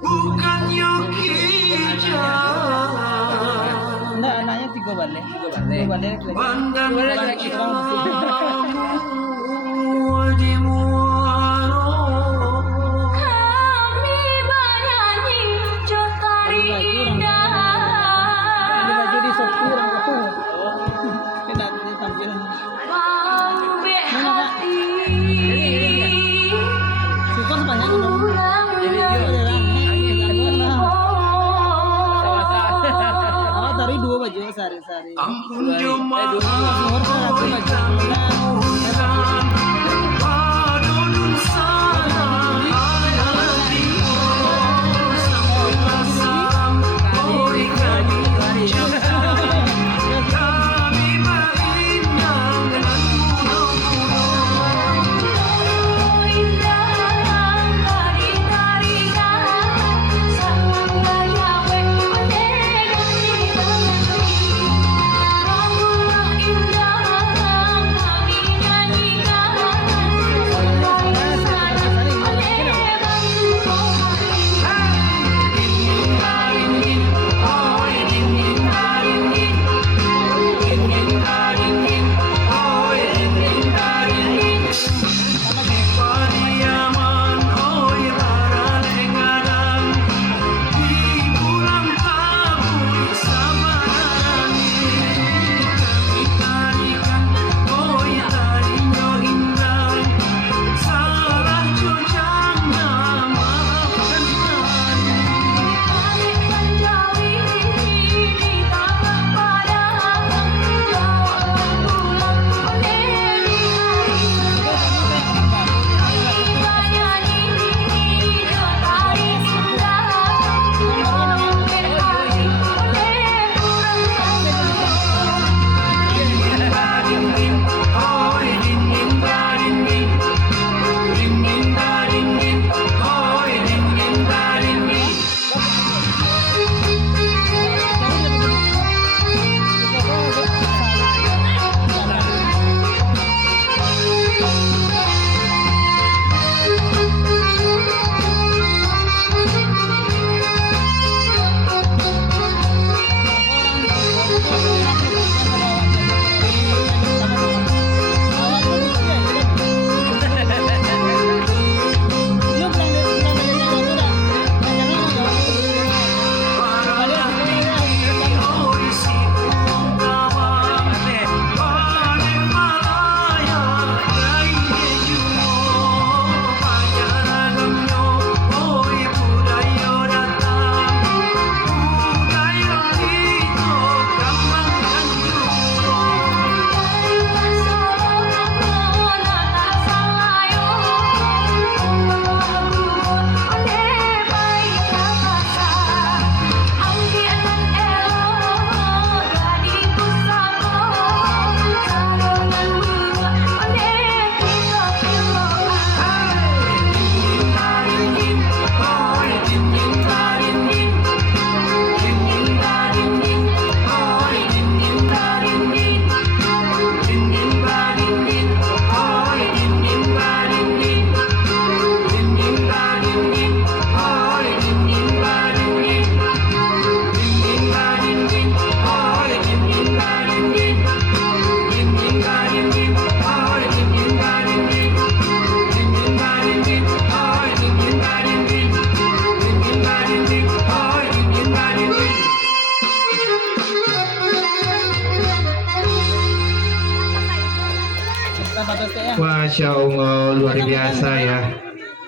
bukan Yogi Enggak, anaknya tiga balik. Tiga balik. Bandang Laki-laki. kamu di muaro Kami bernyanyi Jotari indah. Ada baju di sopir aku. Kena tampilan. Mau hati Suka sebanyak dong. Oh, tadi dua baju sehari-hari. Ampun jemaah Nomor satu baju. Padodun sana hati Sam Oi kani Kami berindang dengan Pariaman oi baralengadang di bulan kabui sabarani kami tarikan oi tarinya indah salah jojangnya maafkan Masya Allah, luar biasa ya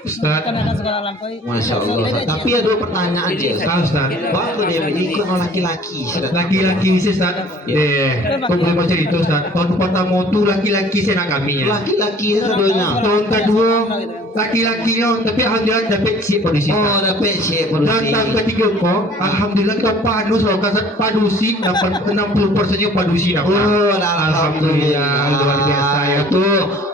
Ustaz. Kan ada segala lampu. Masya Allah. Tapi ada pertanyaan aja. Ustaz, Waktu dia ikut sama laki-laki. laki-laki sih Ustaz. Kau boleh baca itu Ustaz. Tahun pertama itu laki-laki saya nak kaminya. Laki-laki sebenarnya. Tahun kedua laki-lakinya, tapi alhamdulillah dapat si polisi. Oh, dapat sih Dan polisi. tahun ketiga kok, alhamdulillah kita padus kalau kasat padusi dapat 60%-nya padusi dapat. Oh, Alhamdulillah, luar biasa ya tuh.